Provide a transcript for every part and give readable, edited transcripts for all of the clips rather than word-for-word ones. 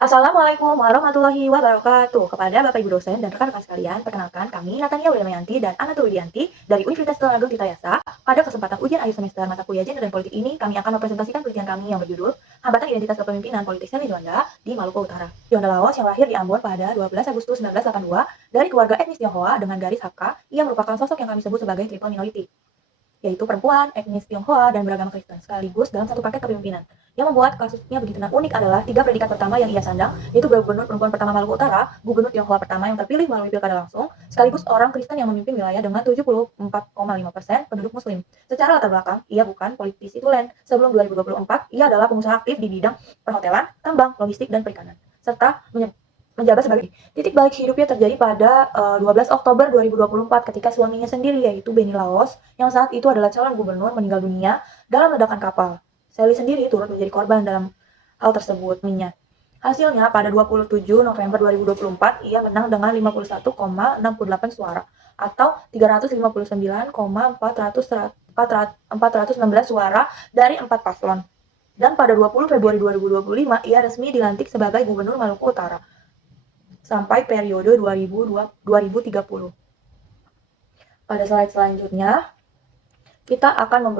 Assalamualaikum warahmatullahi wabarakatuh. Kepada Bapak Ibu dosen dan rekan-rekan sekalian, perkenalkan kami Natania Widianti dan Anatul Widianti dari Universitas Telangga Tirtayasa. Pada kesempatan ujian akhir semester mata kuliah Gender dan Politik ini, kami akan mempresentasikan penelitian kami yang berjudul Hambatan Identitas Kepemimpinan Politik Seri Juanda di Maluku Utara. Juanda Laos yang lahir di Ambon pada 12 Agustus 1982 dari keluarga etnis Tionghoa dengan garis Hakka, ia merupakan sosok yang kami sebut sebagai triple minority, yaitu perempuan, etnis Tionghoa, dan beragama Kristen, sekaligus dalam satu paket kepemimpinan. Yang membuat kasusnya begitu unik adalah tiga predikat pertama yang ia sandang, yaitu gubernur perempuan pertama Maluku Utara, gubernur Tionghoa pertama yang terpilih melalui pilkada langsung, sekaligus orang Kristen yang memimpin wilayah dengan 74,5% penduduk muslim. Secara latar belakang, ia bukan politisi tulen. Sebelum 2024, ia adalah pengusaha aktif di bidang perhotelan, tambang, logistik, dan perikanan, serta menjabat sebagai titik balik hidupnya terjadi pada 12 Oktober 2024 ketika suaminya sendiri yaitu Benny Laos yang saat itu adalah calon gubernur meninggal dunia dalam ledakan kapal. Sally sendiri turut menjadi korban dalam hal tersebut. Hasilnya pada 27 November 2024 ia menang dengan 51,68 suara atau 359,416 suara dari 4 paslon. Dan pada 20 Februari 2025 ia resmi dilantik sebagai gubernur Maluku Utara sampai periode 2030. Pada slide selanjutnya, kita akan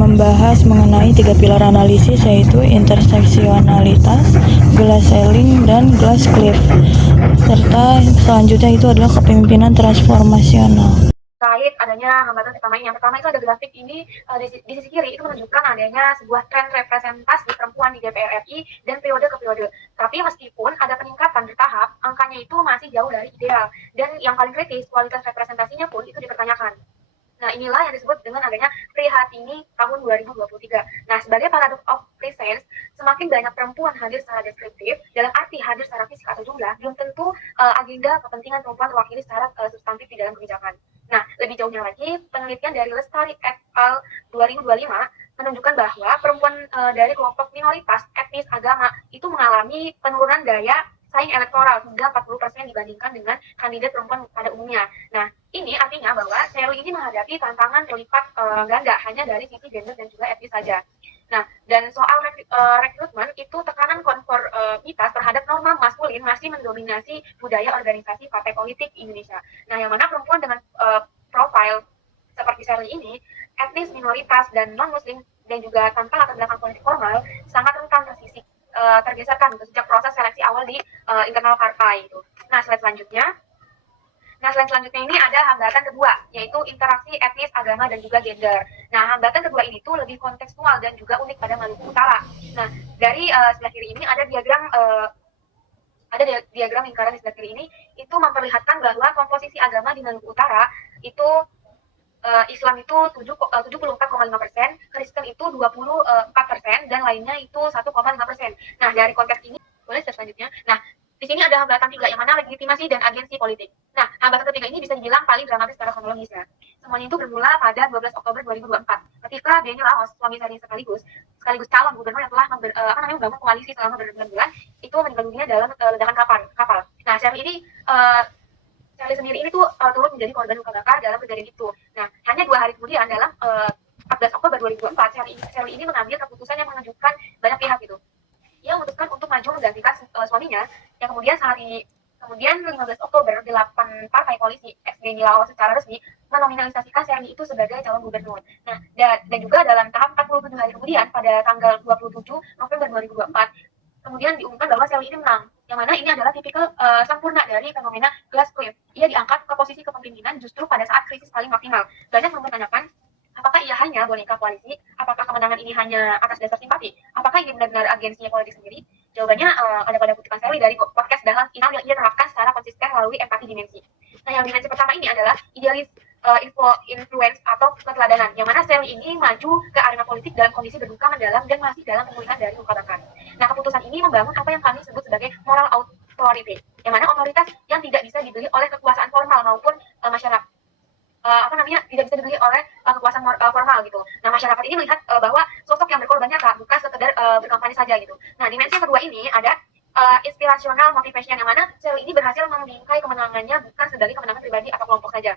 membahas mengenai tiga pilar analisis, yaitu interseksionalitas, glass ceiling, dan glass cliff. Serta selanjutnya itu adalah kepemimpinan transformasional. Terkait adanya hambatan pertama ini. Yang pertama itu ada grafik ini di sisi kiri itu menunjukkan adanya sebuah tren representasi perempuan di DPR RI dan periode ke periode. Tapi meskipun ada peningkatan bertahap, angkanya itu masih jauh dari ideal. Dan yang paling kritis, kualitas representasinya pun itu dipertanyakan. Nah, inilah yang disebut dengan adanya Prihatini tahun 2023. Nah, sebagai paradox of presence, semakin banyak perempuan hadir secara deskriptif, dalam arti hadir secara fisik atau jumlah, belum tentu agenda kepentingan perempuan terwakili secara substantif di dalam kebijakan. Nah, lebih jauhnya lagi, penelitian dari Lestari et al. 2025 menunjukkan bahwa perempuan dari kelompok minoritas, etnis, agama itu mengalami penurunan daya saing elektoral hingga 40% dibandingkan dengan kandidat perempuan pada umumnya. Nah, ini artinya bahwa Sally ini menghadapi tantangan berlipat ganda hanya dari sisi gender dan juga etnis saja. Nah, dan soal rekrutmen itu tekanan konformitas terhadap norma maskulin masih mendominasi budaya organisasi partai politik Indonesia. Nah, yang mana perempuan dengan profil seperti Sally ini, etnis minoritas dan non-muslim dan juga tanpa latar belakang politik formal sangat rentan tersisih tergeserkan gitu, sejak proses seleksi awal di internal partai itu. Nah, slide selanjutnya. Nah, selanjutnya ini ada hambatan kedua, yaitu interaksi etnis, agama, dan juga gender. Nah, hambatan kedua ini tuh lebih kontekstual dan juga unik pada Maluku Utara. Nah, dari sebelah kiri ini ada diagram lingkaran di sebelah kiri ini, itu memperlihatkan bahwa komposisi agama di Maluku Utara itu Islam itu 74,5%, Kristen itu 24%, dan lainnya itu 1,5%. Nah, dari konteks ini, boleh selanjutnya. Nah, di sini ada hambatan tiga, yang mana legitimasi dan agensi politik. Nah, hambatan ketiga ini bisa dibilang paling dramatis secara kronologis ya. Semuanya itu bermula pada 12 Oktober 2024, ketika Benny Laos, suami Sari sekaligus calon gubernur yang telah membangun koalisi selama berbulan-bulan, itu meninggal dunia dalam ledakan kapal. Nah, Sari ini Sally sendiri ini tuh turut menjadi korban luka bakar dalam kejadian itu. Nah, hanya 2 hari kemudian dalam 14 Oktober 2024, Sally ini mengambil keputusan yang mengejutkan banyak pihak gitu. Ia memutuskan untuk maju menggantikan suaminya, yang kemudian 15 Oktober 8 partai koalisi ex-Benny Laos secara resmi menominalisasikan Sally itu sebagai calon gubernur. Nah, dan juga dalam tahap 47 hari kemudian pada tanggal 27 November 2024 kemudian diumumkan bahwa Sally ini menang, yang mana ini adalah tipikal sempurna dari fenomena glass cliff. Ia diangkat ke posisi kepemimpinan justru pada saat krisis paling maksimal. Banyak mempertanyakan apakah ia hanya boneka koalisi, apakah kemenangan ini hanya atas dasar simpati, apakah ini benar-benar agensinya politik sendiri. Jawabannya ada pada kutipan Sally dari podcast Dahlan Inal yang ia terapkan secara konsisten melalui empati dimensi. Nah, yang dimensi pertama ini adalah idealis influence atau keteladanan, yang mana Sally ini maju ke arena politik dalam kondisi berduka mendalam dan masih dalam pemulihan dari luka bakar. Nah, keputusan ini membangun apa yang kami sebut sebagai moral authority, yang mana otoritas yang tidak bisa dibeli oleh kekuasaan formal maupun masyarakat tidak bisa dibeli oleh kekuasaan formal gitu. Nah, masyarakat ini melihat bahwa sosok yang berkorban nyata bukan sekedar berkampanye saja gitu. Nah, dimensi yang kedua ini ada inspirational motivation, yang mana Sally ini berhasil membingkai kemenangannya bukan sebagai kemenangan pribadi atau kelompok saja,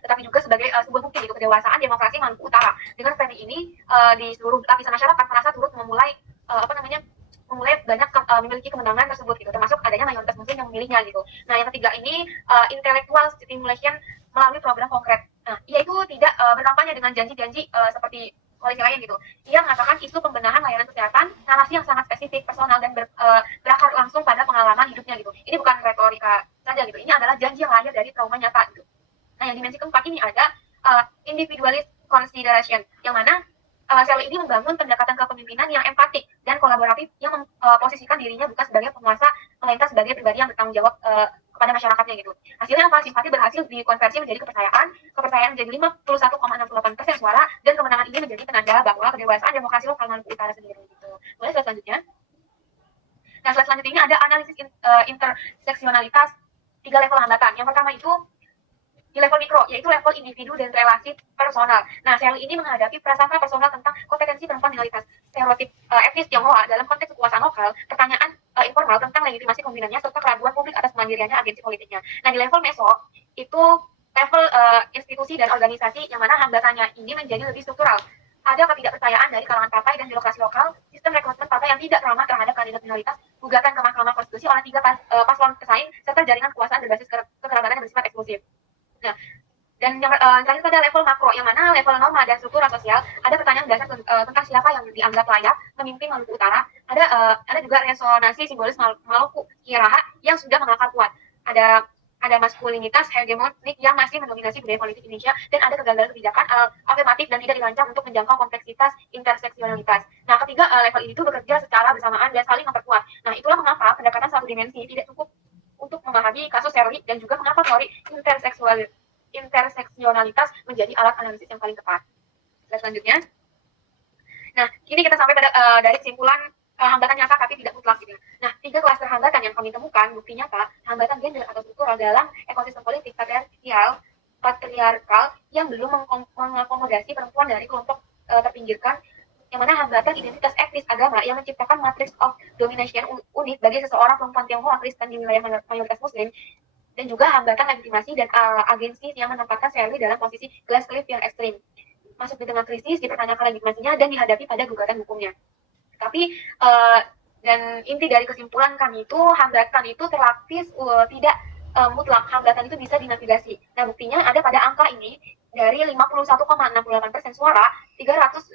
tetapi juga sebagai sebuah bukti gitu kedewasaan demokrasi Maluku Utara. Dengan Ferry ini di seluruh lapisan masyarakat merasa turut memulai memulai banyak memiliki kemenangan tersebut gitu, termasuk adanya mayoritas muslim yang memilihnya gitu. Nah, yang ketiga ini intellectual stimulation melalui program konkret. Nah, yaitu tidak berkampanye dengan janji-janji seperti koalisi lain gitu. Ia mengatakan isu pembenahan layanan kesehatan, narasi yang sangat spesifik, personal dan berakar langsung pada pengalaman hidupnya gitu. Ini bukan retorika saja gitu. Ini adalah janji yang lahir dari trauma nyata gitu. Nah, yang dimensi keempat ini ada individualist consideration, yang mana Sel ini membangun pendekatan kepemimpinan yang empatik dan kolaboratif yang memposisikan dirinya bukan sebagai penguasa, melainkan sebagai pribadi yang bertanggung jawab kepada masyarakatnya gitu. Hasilnya apa? Simpati berhasil dikonversi menjadi kepercayaan menjadi 51,68% suara, dan kemenangan ini menjadi penanda bahwa kedewasaan demokrasi lokal Maluku Utara sendiri gitu. Boleh slide selanjutnya? Nah, slide selanjutnya ini ada analisis interseksionalitas 3 level hambatan. Yang pertama itu di level mikro, yaitu level individu dan relasi personal. Nah, Sally ini menghadapi prasangka personal tentang kompetensi perempuan minoritas, stereotip etnis Tionghoa dalam konteks kekuasaan lokal, pertanyaan informal tentang legitimasi kombinannya, serta keraguan publik atas kemandiriannya agensi politiknya. Nah, di level meso, itu level institusi dan organisasi yang mana hambatannya ini menjadi lebih struktural. Ada ketidakpercayaan dari kalangan partai dan birokrasi lokal, sistem rekrutmen partai yang tidak ramah terhadap kandidat minoritas, gugatan ke Mahkamah Konstitusi oleh 3 paslon pesaing, serta jaringan kekuasaan berbasis kekerabatan yang bersifat eksklusif. Nah, dan yang terakhir pada level makro, yang mana level norma dan struktur sosial, ada pertanyaan dasar tentang siapa yang dianggap layak memimpin Maluku Utara. Ada juga resonansi simbolis Maluku Iraha yang sudah mengakar kuat. Ada maskulinitas hegemonik yang masih mendominasi budaya politik Indonesia, dan ada kegagalan kebijakan afirmatif dan tidak dirancang untuk menjangkau kompleksitas interseksionalitas. Nah, ketiga level ini tuh bekerja secara bersamaan dan saling memperkuat. Nah, itulah mengapa pendekatan satu dimensi tidak cukup untuk memahami kasus teori, dan juga mengapa teori interseksionalitas menjadi alat analisis yang paling tepat. Slide selanjutnya. Nah, kini kita sampai pada dari kesimpulan hambatan nyata tapi tidak mutlak gitu. Nah, 3 klaster hambatan yang kami temukan bukti nyata hambatan gender atau struktural dalam ekosistem politik patriarkal yang belum mengakomodasi perempuan dari kelompok terpinggirkan, yang mana hambatan identitas etnis agama yang menciptakan matrix of domination unik bagi seseorang perempuan Tionghoa Kristen di wilayah mayoritas muslim, dan juga hambatan legitimasi dan agensi yang menempatkan Sally dalam posisi glass cliff yang ekstrim, masuk di tengah krisis, dipertanyakan legitimasinya, dan dihadapi pada gugatan hukumnya. Tapi dan inti dari kesimpulan kami itu, hambatan itu terlapis tidak mutlak, hambatan itu bisa dinavigasi. Nah, buktinya ada pada angka ini, dari 51,68% suara, 416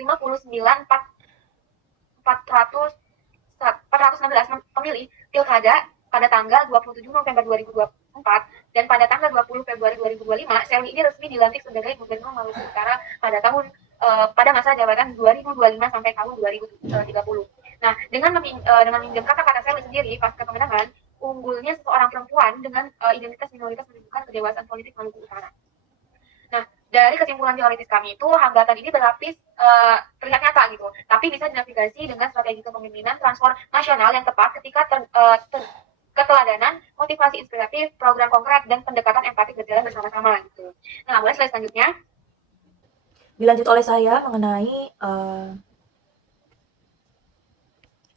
pemilih pilkada pada tanggal 27 November 2024, dan pada tanggal 20 Februari 2025, Sally ini resmi dilantik sebagai Gubernur Maluku Utara pada masa jabatan 2025 sampai tahun 2030. Nah, dengan meminjam kata-kata Sally sendiri pasca kemenangan, unggulnya seseorang perempuan dengan identitas minoritas menunjukkan kedewasaan politik Maluku Utara. Nah, dari kesimpulan teoritis kami itu, hambatan ini berlapis terlihat nyata gitu, tapi bisa dinavigasi dengan strategi kepemimpinan transformasional yang tepat ketika keteladanan, motivasi inspiratif, program konkret, dan pendekatan empatik berjalan bersama-sama gitu. Nah, boleh slide selanjutnya. Dilanjut oleh saya mengenai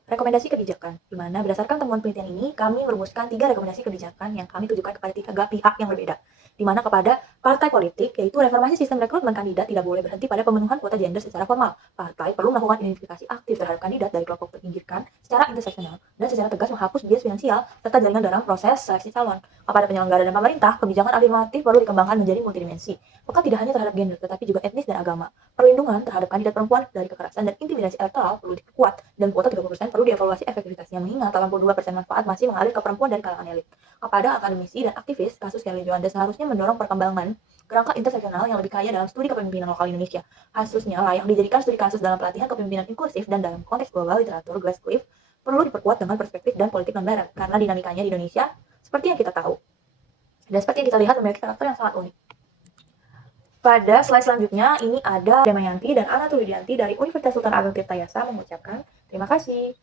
rekomendasi kebijakan, di mana berdasarkan temuan penelitian ini, kami merumuskan 3 rekomendasi kebijakan yang kami tujukan kepada 3 pihak yang berbeda, di mana kepada partai politik, yaitu reformasi sistem rekrutmen kandidat tidak boleh berhenti pada pemenuhan kuota gender secara formal. Partai perlu melakukan identifikasi aktif terhadap kandidat dari kelompok terpinggirkan secara interseksional, dan secara tegas menghapus bias finansial serta jaringan dalam proses seleksi calon. Kepada penyelenggara dan pemerintah, kebijakan afirmatif perlu dikembangkan menjadi multidimensi, maka tidak hanya terhadap gender, tetapi juga etnis dan agama. Perlindungan terhadap kandidat perempuan dari kekerasan dan intimidasi elektoral perlu diperkuat, dan kuota 30% perlu dievaluasi efektivitasnya, mengingat 82% manfaat masih mengalir ke perempuan dan kalangan elit. Kepada akademisi dan aktivis, kasus Kelly Joanda seharusnya mendorong perkembangan kerangka interseksional yang lebih kaya dalam studi kepemimpinan lokal Indonesia. Kasusnya layak dijadikan studi kasus dalam pelatihan kepemimpinan inklusif, dan dalam konteks global literatur Glasscliff perlu diperkuat dengan perspektif dan politik non-barat, karena dinamikanya di Indonesia seperti yang kita tahu dan seperti yang kita lihat memiliki karakter yang sangat unik. Pada slide selanjutnya, ini ada Damayanti dan Ana Tulidianti dari Universitas Sultan Ageng Tirtayasa mengucapkan terima kasih.